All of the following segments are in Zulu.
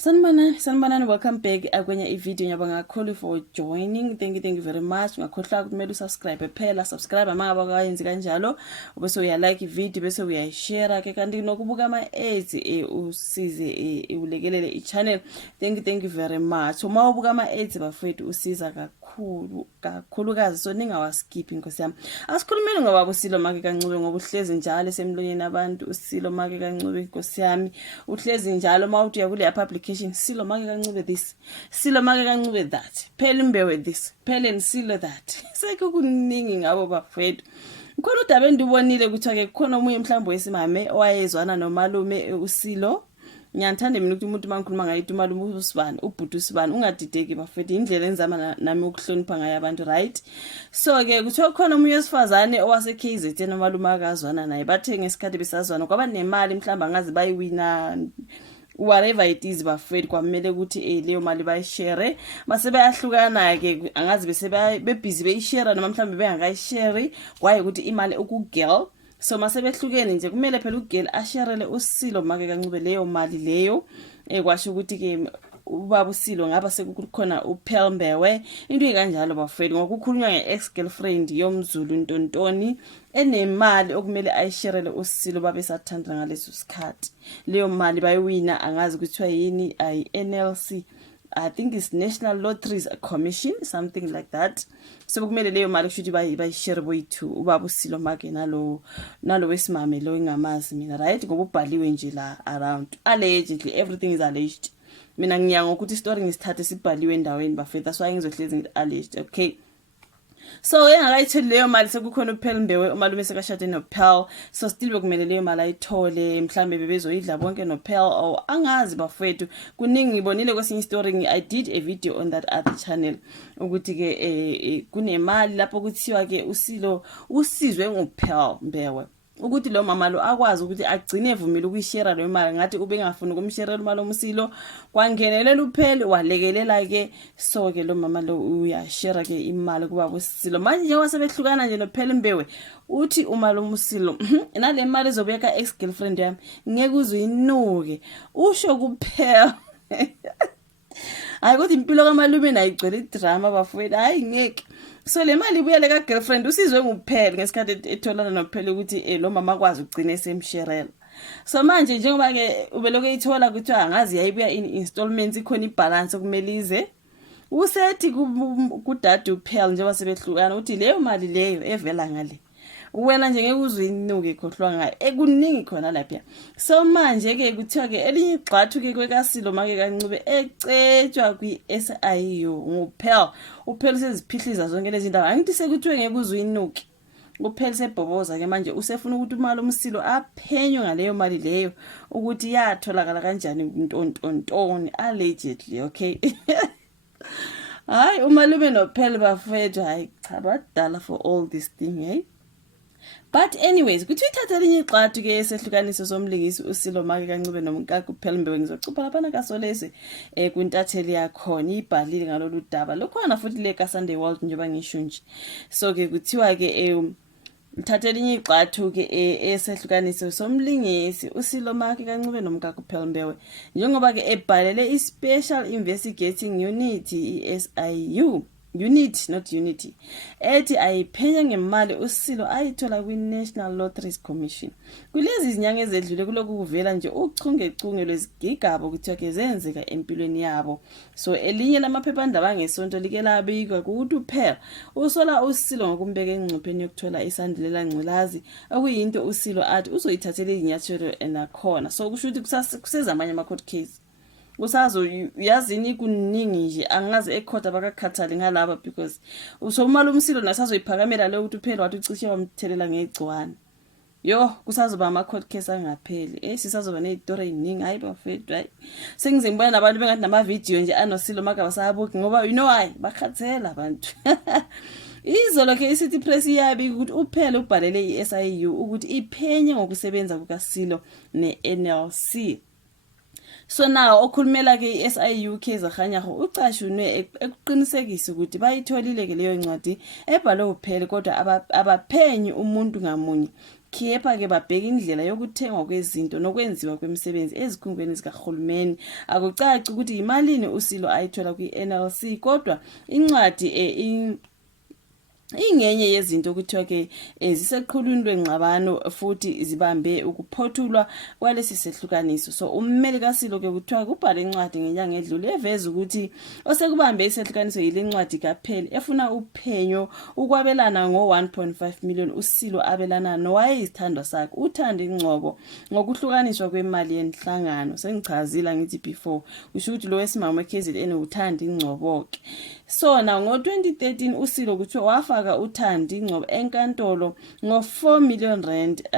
Sanibonani, welcome back kwenye video ngiyabonga kakhulu for joining. Thank you very much. Ungakhohlwa ukuthi kumele usubscribe phela, subscribe mangaba kayenzi kanjalo, bese uya like video bese uya share ke kanti nokubuka ama ads usize ulekelele i-channel. Thank you very much. Uma ubuka ama ads bafethu usiza kakhulukazi, so ningawaskip inkosi yami. Asikhulumeni ngoba uSilo Make Kancube ngoba uhlezi njalo esemlonyeni abantu. uSilo Make Kancube inkosi yami uhlezi njalo mawuthi yakule publication Silo Make Kancube this, Silo Make Kancube that, phela imbewe this, phela nisilo that. Sekukuningi ngabo bafethu. Khona udaba endibonile ukuthi ake kukhona omunye mhlawumbe wesimame owayezwana nomalume uSilo. Ngiyathanda mina ukuthi umuntu mangikhuluma ngayithi umalume uSibani, ubhuti uSibani, ungadideki bafethu, indlela enzama nami ukuhlonipha ngayo abantu, right? So ke kuthiwa khona umunye wesifazane owase KZN nomalume akazwana naye, bathe ngesikhathi besazwana kwaba nemali mhlawumbe angazi bayiwina whatever it is bafethu, kwamele ukuthi leyo mali bayishare. Mase bayahlukana ke angazi bese bebusy beyishare noma mhlawumbe bengakayishare kwaye ukuthi imali ukugirl. So mase behlukene nje kumele phela ugirl asharele uSilo Make Kancube leyo mali leyo. Kwasho ukuthi ke ubaba uSilo ngaba sekukhona uPearl Mbewe into ekanjalo bafethu, ngokukhulunywa ngeex girlfriend yomZulu Ntontoni enemali okumele ayisharele uSilo babe sathanda ngaleso sikhathi. Leyo mali bayiwina angazi kuthiwa yini, NLC, I think it's National Lotteries Commission, something like that. So kumele leyo mali kushuthi bayishare boyithu ubaba uSilo Make nalo wesimame lo ingamazi mina, right? Ngoba ubhaliwe nje la around, allegedly everything is alleged. Mina ngiyanga ukuthi story ngisithathe sibhaliwe endaweni bafethu, that's why ngizohlezi ngithi alleged, okay? So engakayitholi leyo mali sekukhona uPearl Mbewe umalume sekashade noPearl, so still bekumele leyo mali ayithole, mhlambe bebezoyidla bonke noPearl or angazi bafethu. Kuningi ngibonile kwesinye story, I did a video on that other channel ukuthi ke kunemali lapho kuthiwa ke uSilo usizwe nguPearl Mbewe ukuthi lo mama lo akwazi ukuthi agcine evumile ukuyishare leyo mali, ngathi ubengafuni ukumshare imali uSilo, kwangenelela uPearl walekelela ke. So ke lo mama lo uyashare ke imali kuba uSilo. Manje nje wasebehlukana nje noPearl Mbewe uthi uma lo uSilo nale mali ezobeka ex girlfriend yami ngeke uzuyinuke, usho kuPearl hayi ukuthi impilo kamalume nayigcwele idrama bafowethu, hayi ngeke. So le mali ibuyele ka girlfriend usizwe nguPearl ngesikhathi etholana noPearl ukuthi lo mama akwazi ukugcina esemsherela. So manje njengoba ke ubeloko eyithola ukuthi angazi yayibuya in installments, ikhona ibalance okumele ize, usethi kudade uPearl njengoba sebehlukana uthi leyo mali leyo evela ngale wena nje ngeke uzuyinuke khohlwa ngayo, ekuningi khona lapha. So manje ke kuthiwa ke elinye igxathu ke kwekaSilo Make Kancube ecetshwa kwi-SIU nguPearl. uPearl seziphihliza zonke lezi ndawo, angithi sekuthiwe ngeke uzuyinuke. uPearl sebhoboza ke manje usefuna ukuthi umali uSilo aphenywe ngaleyo mali leyo ukuthi yatholakala kanjani Ntontoni allegedly, okay? Hayi umalume noPearl bafethu, hayi cha badala for all this thing, hey? But anyways, kuthi uthatha elinye igxathu ke esehlukaniso somlingisi uSilo Make Kancube nomkakhe uPearl Mbewe. Ngizocupha lapha kaSolese kwintatheli yakhona ibhalile ngalolu daba lokhona futhi le kaSunday World njengoba ngisho nje. So ke kuthiwa ke uthatha elinye igxathu ke esehlukaniso somlingisi uSilo Make Kancube nomkakhe uPearl Mbewe njengoba ke ebhalele iSpecial Investigating Unit iSIU unit, not unity, ethi ayiphenya ngemali uSilo ayithola kwi-National Lotteries Commission. Kulezi zinyanga ezedlule kuloku kuvela nje uchungechunge lwezigigaba kuthiwa ke zenzeka empilweni yabo. So elinye lamaphephandaba ngesonto like labikwa ukuthi uPearl usola uSilo ngokumbeka engcupheni yokuthola isandulela ngculazi, okuyinto uSilo athi uzoyithathela izinyathelo enakhona. So kusho ukuthi kusezamanye ama-court case usazo yazini kuningi nje angazi ecourt abakakhathali ngalaba, because usomali uSilo nasazoyiphakamela le ukuthi uPearl wathi ucishe wamthelela ngegcwane. Yo kusazoba ama-court case angapheli, sisazoba nezitori eziningi. Hayi bafethu, hayi sengize ngibona nabantu bengathi nama-video nje anoSilo Make basabuki ngoba you know why bakhathela abantu. Izolo ke iCity Press iyabi ukuthi uPearl ubhalele iSIU ukuthi iphenye ngokusebenza kukaSilo ne-NLC. So now okhulumela ke iSIU Kaizer Kganyago ucashunwe ekuqinisekisa ukuthi bayitholile ke leyo ncwadi ebhalwe uPearl kodwa abaphenyi umuntu ngamunye khepha ke babheka indlela yokuthengwa kwezinto nokwenziwa kwemisebenzi ezikhungweni zikahulumeni. Akucaci ukuthi imalini uSilo ayithola kwi-NLC, kodwa incwadi ingenye yezinto kuthiwa ke ziseqhulwini lwengxabano futhi zibambe ukuphothulwa kwalesi sehlukaniso. So ummeli kaSilo ke kuthiwa kubhala incwadi ngenyanga edlule eveza ukuthi osekubambe isehlukaniso yile ncwadi kaPheli efuna uphenyo ukwabelana ngo-1.5 million uSilo abelana nowayeyisithandwa sakhe uThandi Ngcobo ngokuhlukaniswa kwemali yenhlangano. Sengichazile ngithi before kusho ukuthi lo wesimama KZN uThandi Ngcobo ke. So na ngo-2013 uSilo kuthiwa wafaka uThandi Ngcobo enkantolo ngo-4 million rand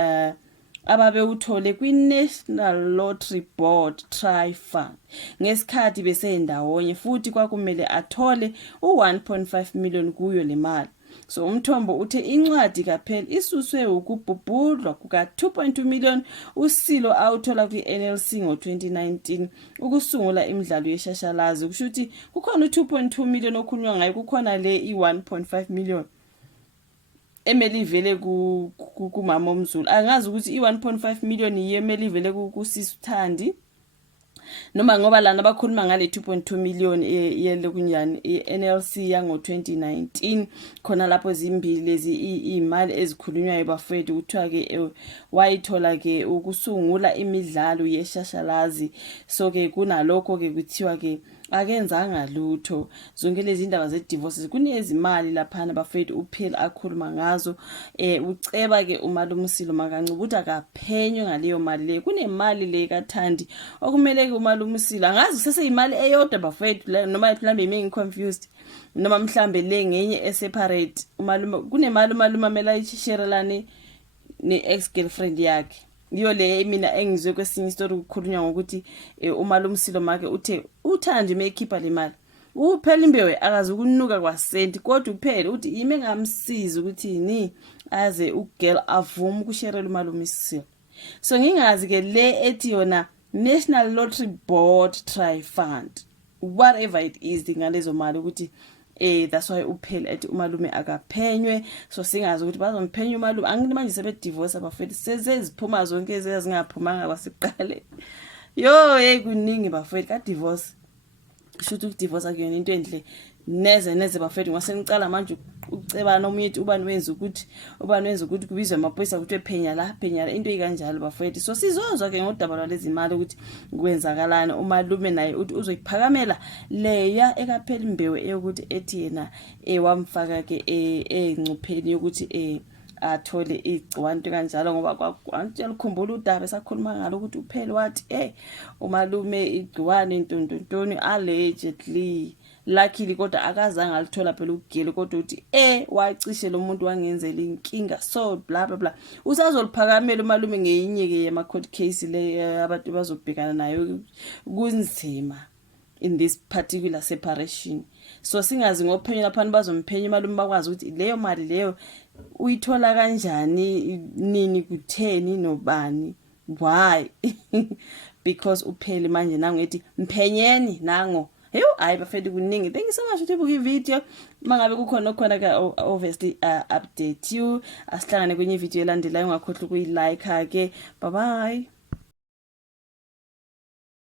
ababe uthole kwi-National Lottery Board Tri-Fund ngesikhathi besendawonye futhi kwakumele athole u-1.5 million kuyo le mali. So umthombo uthe incwadi kaPheli isuswe ukubhubhudlwa kuka 2.2 million uSilo awuthola kwi-NLC ngo-2019 ukusungula imidlalo yeshashalazi. Kusho ukuthi kukhona u-2.2 million okhulunywa ngayo, kukhona le i-1.5 million emeli ivele kumama omZulu. Angazi ukuthi i-1.5 million yemeli ivele kusisi uThandi noma ngoba lana abakhuluma ngale 2.2 million yelokunyani iNLC yango 2019 khona lapho zimbili lezi imali ezikhulunywayo bafethu kuthiwa ke wayithola ke ukusungula imidlalo yeshashalazi. So ke kunalokho ke kuthiwa ke akenzanga lutho. Zonke lezi indaba ze-divorces kunezimali laphana bafethu uPheli akhuluma ngazo. Uceba ke umalume uSilo Makancu ukuthi akaphenywe ngaleyo mali le. Kunemali le kaThandi okumele ke umalume uSilo angazi kusese imali eyodwa bafethu noma mhlambe imi confused noma mhlambe le ngenye eseparate. Umalume kunemali umalume amela ayisherelane ne-ex girlfriend yakhe. Iyo le mina engizwe kwesinye story ukukhulunywa ngokuthi umalume uSilo make uthe uThandi mekhipha le mali uPheli Mbewe akazi ukunuka kwasenti, kodwa uPheli uthi ime ngamsiza ukuthi yini aze ugirl avume ukusherela umalume uSilo. So ngingazi ke le ethi yona National Lottery Board Tri-Fund whatever it is ngalezo mali ukuthi that's why uPheli ethi umalume akaphenywe. So singazi ukuthi bazomphenya umalume. Angithi manje sebe divorce abafethu seziphuma zonke ezingaphumanga kwasiqale. Hey kuningi bafethu ka divorce. Kusho ukuthi divorce akuyona into enhle neze bafethu. Ngwasenicala manje ucebana omunye ethi ubani wenza ukuthi kubizwe amaphoyisa ukuthi phenya la into ikanjalo bafethu. So sizozwa ke ngodaba lwalezi mali ukuthi kwenzakalana. Umalume naye uthi uzophakamela leya ekaPheli Mbewe eyokuthi ethi yena wamfaka ke engcupheni yokuthi athole igciwane kanjalo ngoba kwakukhumbula udaba esakhuluma ngalo ukuthi uPheli wathi umalume igciwane ntontontoni allegedly luckily kodwa akazange alithola phela ukugela kodwa uthi wacishe lo muntu wangenzela inkinga so bla bla bla. Usazoliphakamela umalume ngeyinye ke yama court case le abantu bazobhekana nayo kunzima in this particular separation. So singazi ngophenyo lapha bazomphenya umalume bakwazi ukuthi leyo mali leyo uyithola kanjani nini kutheni nobani why because uPheli manje nangu ethi mphenyeni nango hayi bafethu kuningi. Thank you so much for watching video. Mangabe kukhona ka obviously update you. Asihlangane kwenye video elandelayo ungakhohlwa ukuyilike ke. Bye bye.